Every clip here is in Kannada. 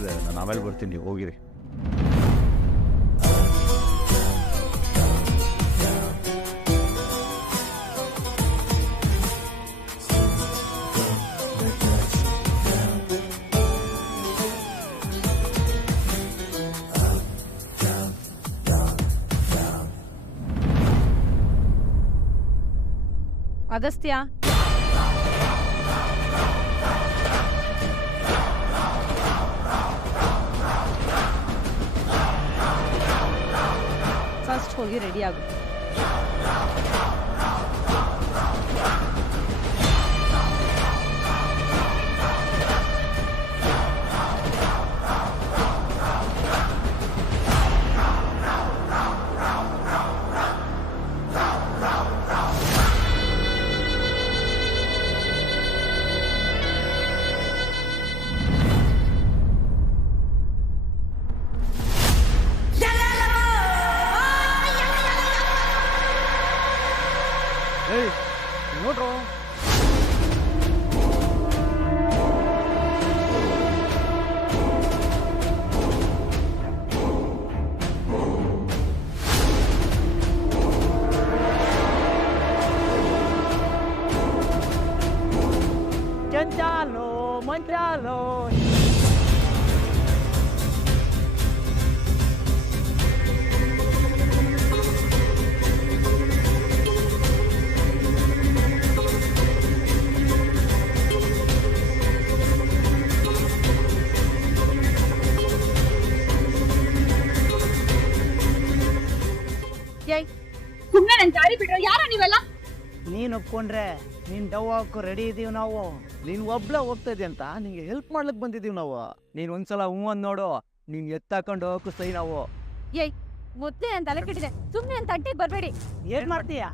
ಇದೆ, ನಾನು ಆಮೇಲೆ ಬರ್ತೀನಿ, ನೀವು ಹೋಗಿರಿ. ಅಗಸ್ತ್ಯ, ಫಸ್ಟ್ ಹೋಗಿ ರೆಡಿ ಆಗು. ನೋಡ್ರೋ, Manjalo, manjalo. ಸುಮ್ಮನೆ ನನ್ನ ಗಾಡಿ ಬಿಟ್ರೆ ಯಾರ ನೀವೆಲ್ಲ? ನೀನು ಒಪ್ಕೊಂಡ್ರೆ ನೀನ್ ಡವ್ ಹಾಕೋ ರೆಡಿ ಇದೀವಿ ನಾವು. ನೀನು ಒಬ್ಳೆ ಹೋಗ್ತಾ ಇದೆಯಾ ಅಂತ ನಿಂಗೆ ಹೆಲ್ಪ್ ಮಾಡ್ಲಿಕ್ಕೆ ಬಂದಿದ್ದೀವಿ ನಾವು. ನೀನ್ ಒಂದ್ಸಲ ಹೂ ಅಂದ್ ನೋಡು, ನೀನ್ ಎತ್ತಾಕೊಂಡು ಹೋಗಕ್ಕೂ ಸೈ ನಾವು. ಏಯ್, ಮುದ್ದೆ ಅಂತ ತಲೆ ಕೆಟ್ಟಿದೆ, ಸುಮ್ಮನೆ ಅಂತ ಅಂಟಿಗೆ ಬರಬೇಡಿ. ಏನ್ ಮಾಡ್ತೀಯಾ?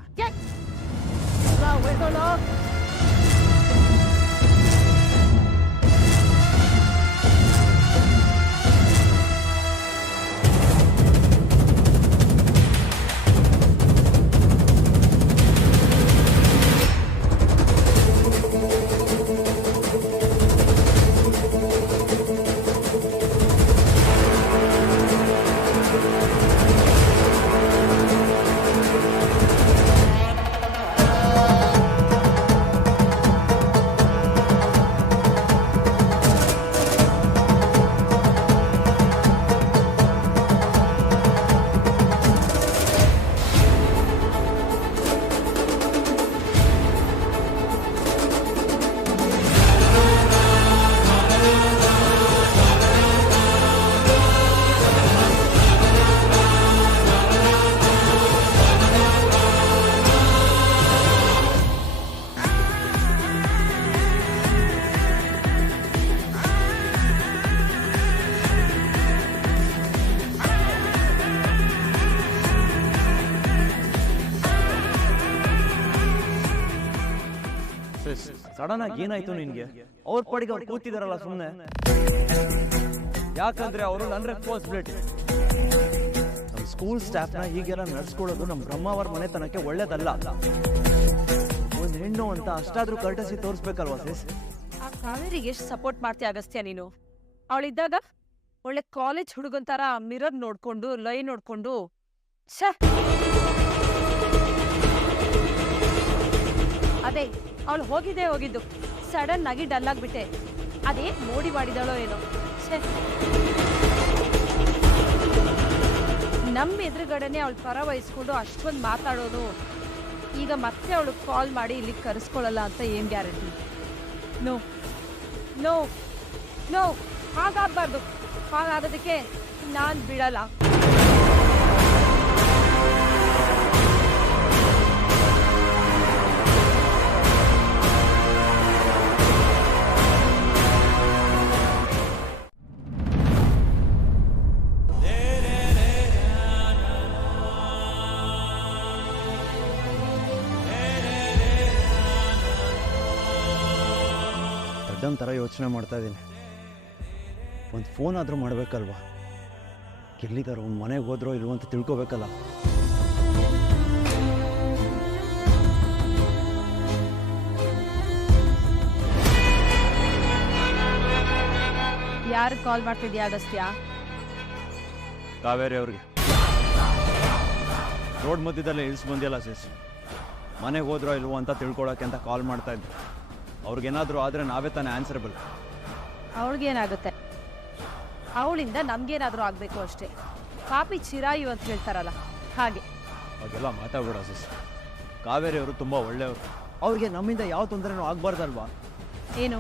ಸಡನ್ ಆಗಿ ಏನಾಯ್ತು ನಿನ್ಗೆ? ಅವ್ರ ಪಾಡಿಗೆ ಅವ್ರು ಕೂತಿದಾರಲ್ಲ ಸುಮ್ಮನೆ. ಯಾಕಂದ್ರೆ ಅವರು ನನ್ನ ರೆಸ್ಪಾನ್ಸಿಬಿಲಿಟಿ. ನಮ್ಮ ಸ್ಕೂಲ್ ಸ್ಟಾಫ್ನ ಹೀಗೆಲ್ಲ ನಡ್ಸ್ಕೊಳ್ಳೋದು ನಮ್ಮ ಬ್ರಹ್ಮಾವರ ಮನೆತನಕ್ಕೆ ಒಳ್ಳೇದಲ್ಲ. ಒಂದು ಹೆಣ್ಣು ಅಂತ ಅಷ್ಟಾದ್ರೂ ಕರ್ಟಸಿ ತೋರಿಸ್ಬೇಕಲ್ವಾ ಸಿಸ್? ಆ ಕಾವೇರಿಗೆ ಎಷ್ಟು ಸಪೋರ್ಟ್ ಮಾಡ್ತೀಯ ಅಗಸ್ತ್ಯ ನೀನು? ಅವಳಿದ್ದಾಗ ಒಳ್ಳೆ ಕಾಲೇಜ್ ಹುಡುಗಂತರ ಮಿರರ್ ನೋಡ್ಕೊಂಡು ಲೈ ನೋಡ್ಕೊಂಡು ಅದೇ ಅವಳು ಹೋಗಿದ್ದು ಸಡನ್ ಆಗಿ ಡಲ್ ಆಗ್ಬಿಟ್ಟೆ. ಅದೇನ್ ಮೋಡಿ ಮಾಡಿದಾಳೋ ಏನೋ. ನಮ್ಮ ಎದುರುಗಡೆನೆ ಅವಳು ಪರ ವಹಿಸ್ಕೊಂಡು ಅಷ್ಟೊಂದು ಮಾತಾಡೋನು, ಈಗ ಮತ್ತೆ ಅವಳು ಕಾಲ್ ಮಾಡಿ ಇಲ್ಲಿಗೆ ಕರೆಸ್ಕೊಳ್ಳಲ್ಲ ಅಂತ ಏನ್ ಗ್ಯಾರಂಟಿ? ನೋ ನೋ ನೋ, ಹಾಗಾಗಬಾರ್ದು. ಹಾಗಾಗೋದಕ್ಕೆ ನಾನು ಬಿಡಲ್ಲ. ಥರ ಯೋಚನೆ ಮಾಡ್ತಾ ಇದ್ದೀನಿ. ಒಂದು ಫೋನ್ ಆದರೂ ಮಾಡಬೇಕಲ್ವಾ? ಎಲ್ಲಿದ್ದಾರೋ, ಒಂದು ಮನೆಗೆ ಹೋದ್ರೋ ಇಲ್ವೋ ಅಂತ ತಿಳ್ಕೊಬೇಕಲ್ಲ. ಯಾರು ಕಾಲ್ ಮಾಡ್ತಿದ್ಯಾ ಅಗಸ್ತ್ಯ? ಕಾವೇರಿ ಅವ್ರಿಗೆ ರೋಡ್ ಮಧ್ಯದಲ್ಲೇ ಇಳಿಸ್ ಬಂದಿಲ್ಲ ಸಿಸ್. ಮನೆಗೆ ಹೋದ್ರೋ ಇಲ್ವೋ ಅಂತ ತಿಳ್ಕೊಳಕ್ಕೆ ಅಂತ ಕಾಲ್ ಮಾಡ್ತಾ ಇದ್ದೆ. ಅವ್ರಿಗೇನಾದರೂ ಆದರೆ ನಾವೇ ತಾನೇ ಆನ್ಸರಬಲ್. ಅವಳಿಗೇನಾಗುತ್ತೆ? ಅವಳಿಂದ ನಮ್ಗೇನಾದರೂ ಆಗಬೇಕು ಅಷ್ಟೇ. ಪಾಪಿ ಚಿರಾಯು ಅಂತ ಹೇಳ್ತಾರಲ್ಲ ಹಾಗೆ. ಅದೆಲ್ಲ ಮಾತಾಡ್ಬೇಡ ಸಿಸ್. ಕಾವೇರಿ ಅವರು ತುಂಬ ಒಳ್ಳೆಯವರು. ಅವ್ರಿಗೆ ನಮ್ಮಿಂದ ಯಾವ ತೊಂದರೆನೂ ಆಗಬಾರ್ದಲ್ವಾ? ಏನು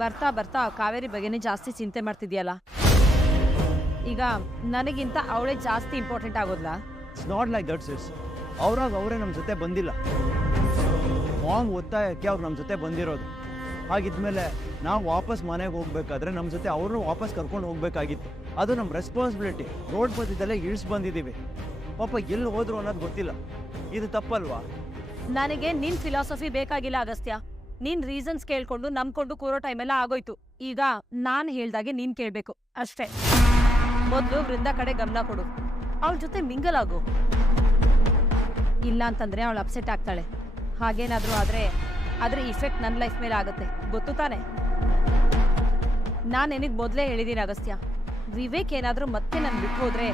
ಬರ್ತಾ ಬರ್ತಾ ಕಾವೇರಿ ಬಗ್ಗೆನೇ ಜಾಸ್ತಿ ಚಿಂತೆ ಮಾಡ್ತಿದ್ಯಲ್ಲ. ಈಗ ನನಗಿಂತ ಅವಳೇ ಜಾಸ್ತಿ ಇಂಪಾರ್ಟೆಂಟ್ ಆಗೋದ್ಲಾ? It's not like that sis. ಅವ್ರಾಗ ಅವರೇ ನಮ್ಮ ಜೊತೆ ಬಂದಿಲ್ಲ. ಮಾಮ್ ಒತ್ತಾಯಕ್ಕೆ ಅವ್ರು ನಮ್ಮ ಜೊತೆ ಬಂದಿರೋದು. ಹಾಗಿದ್ಮೇಲೆ ನಾವು ವಾಪಸ್ ಮನೆಗೆ ಹೋಗ್ಬೇಕಾದ್ರೆ ನಮ್ಮ ಜೊತೆ ಅವ್ರನ್ನೂ ವಾಪಸ್ ಕರ್ಕೊಂಡು ಹೋಗ್ಬೇಕಾಗಿತ್ತು. ಅದು ನಮ್ಮ ರೆಸ್ಪಾನ್ಸಿಬಿಲಿಟಿ. ರೋಡ್ ಬದಿದಲ್ಲೇ ಇಳಿಸ್ ಬಂದಿದ್ದೀವಿ. ಪಾಪ ಎಲ್ಲಿ ಹೋದ್ರು ಅನ್ನೋದು ಗೊತ್ತಿಲ್ಲ. ಇದು ತಪ್ಪಲ್ವಾ? ನನಗೆ ನಿನ್ ಫಿಲಾಸಫಿ ಬೇಕಾಗಿಲ್ಲ ಅಗಸ್ತ್ಯ. ನೀನ್ ರೀಸನ್ಸ್ ಕೇಳ್ಕೊಂಡು ನಂಬ್ಕೊಂಡು ಕೂರೋ ಟೈಮೆಲ್ಲ ಆಗೋಯ್ತು. ಈಗ ನಾನು ಹೇಳ್ದಾಗೆ ನೀನ್ ಕೇಳ್ಬೇಕು ಅಷ್ಟೇ. ಮೊದಲು ವೃಂದ ಕಡೆ ಗಮನ ಕೊಡು. ಅವಳ ಜೊತೆ ಮಿಂಗಲ್ ಆಗು. ಇಲ್ಲ ಅಂತಂದ್ರೆ ಅವಳು ಅಪ್ಸೆಟ್ ಆಗ್ತಾಳೆ. ಹಾಗೇನಾದ್ರೂ ಆದ್ರೆ ಅದ್ರ ಇಫೆಕ್ಟ್ ನನ್ನ ಲೈಫ್ ಮೇಲೆ ಆಗುತ್ತೆ, ಗೊತ್ತು ತಾನೆ? ನಾನು ನಿನಗೆ ಮೊದಲೇ ಹೇಳಿದ್ದೀನಿ ಅಗಸ್ತ್ಯ, ವಿವೇಕ್ ಏನಾದರೂ ಮತ್ತೆ ನಾನು ಬಿಟ್ಟು ಹೋದ್ರೆ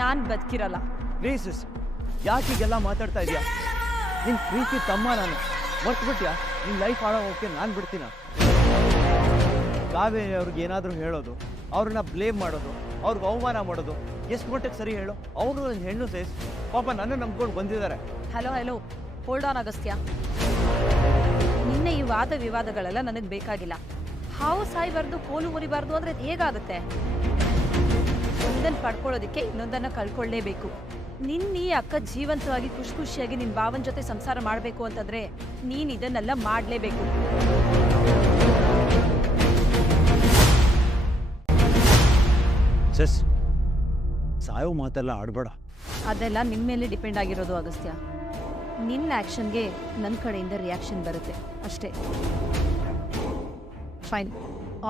ನಾನು ಬದುಕಿರಲ್ಲ. ಪ್ಲೀಸ್ ಸಿಸ್, ಯಾಕೆ ಹೀಗೆಲ್ಲ ಮಾತಾಡ್ತಾ ಇದೆಯಾ? ನಿನ್ನ ಪ್ರೀತಿ ತಮ್ಮ ನಾನು. ಮರ್ತ್ಬಿಟ್ಯಾ? ನಿನ್ನ ಲೈಫ್ ಹಾಳಾಗೋಕೆ ನಾನು ಬಿಡ್ತೀನ? ಕಾವೇರಿ ಅವ್ರಿಗೆ ಏನಾದರೂ ಹೇಳೋದು, ಅವ್ರನ್ನ ಬ್ಲೇಮ್ ಮಾಡೋದು, ಅವ್ರಿಗೆ ಅವಮಾನ ಮಾಡೋದು ಎಷ್ಟು ಮಟ್ಟಿಗೆ ಸರಿ ಹೇಳು? ಅವರು ಒಂದು ಹೆಣ್ಣು ಸೇಸ್ ಪಾಪ ನನ್ನ ನಂಬ್ಕೊಂಡು ಬಂದಿದ್ದಾರೆ. Hello hold on Agastya. ನಿನ್ನೆ ಈ ವಾದ ವಿವಾದಗಳೆಲ್ಲ ನನಗೆ ಬೇಕಾಗಿಲ್ಲ. ಹಾವು ಸಾಯ್ಬಾರ್ದು ಕೋಲು ಮುರಿಬಾರ್ದು ಅಂದ್ರೆ ಅದು ಹೇಗಾಗುತ್ತೆ? ಒಂದನ್ನು ಪಡ್ಕೊಳ್ಳೋದಕ್ಕೆ ಇನ್ನೊಂದನ್ನು ಕಳ್ಕೊಳ್ಳೇಬೇಕು. ನಿನ್ನ ಈ ಅಕ್ಕ ಜೀವಂತವಾಗಿ ಖುಷಿ ಖುಷಿಯಾಗಿ ನಿನ್ನ ಭಾವನ ಜೊತೆ ಸಂಸಾರ ಮಾಡಬೇಕು ಅಂತಂದ್ರೆ ನೀನು ಇದನ್ನೆಲ್ಲ ಮಾಡಲೇಬೇಕು. ಸೆಸ್, ಸಾಯೋ ಮಾತೆಲ್ಲ ಆಡ್ಬೇಡ. ಅದೆಲ್ಲ ನಿಮ್ಮ ಮೇಲೆ ಡಿಪೆಂಡ್ ಆಗಿರೋದು ಅಗಸ್ತ್ಯ. ನಿನ್ನ ಆ್ಯಕ್ಷನ್ಗೆ ನನ್ನ ಕಡೆಯಿಂದ ರಿಯಾಕ್ಷನ್ ಬರುತ್ತೆ ಅಷ್ಟೇ. ಫೈನ್,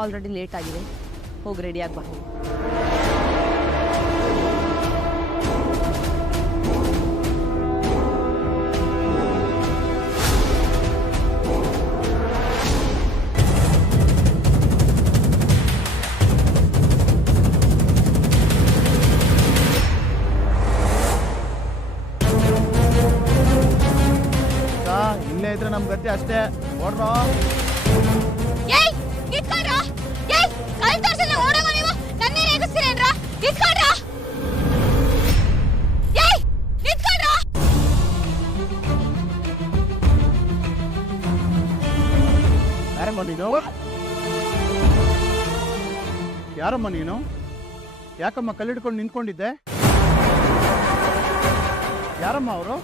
ಆಲ್ರೆಡಿ ಲೇಟ್ ಆಗಿದೆ, ಹೋಗಿ ರೆಡಿ ಆಗ್ಬಾ. ಇಲ್ಲೇ ಇದ್ರೆ ನಮ್ ಗತಿ ಅಷ್ಟೇ. ನೋಡ್ರೋ ಯಾರಮ್ಮ ನೀನು? ಯಾರಮ್ಮ ನೀನು? ಯಾಕಮ್ಮ ಕಲ್ಲಿಡ್ಕೊಂಡು ನಿಂತ್ಕೊಂಡಿದ್ದೆ? ಯಾರಮ್ಮ ಅವರು?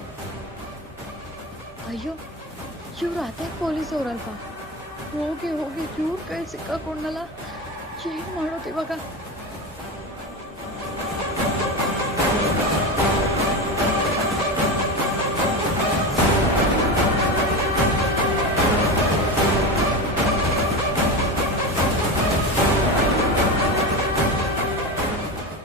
ಅಯ್ಯೋ, ಇವ್ರು ಅದೇ ಪೊಲೀಸ್ ಅವರಲ್ವಾ? ಹೋಗಿ ಹೋಗಿ ಇವ್ರ ಕೈ ಸಿಕ್ಕಾಕೊಂಡಲ್ಲ, ಏನ್ ಮಾಡೋದು ಇವಾಗ?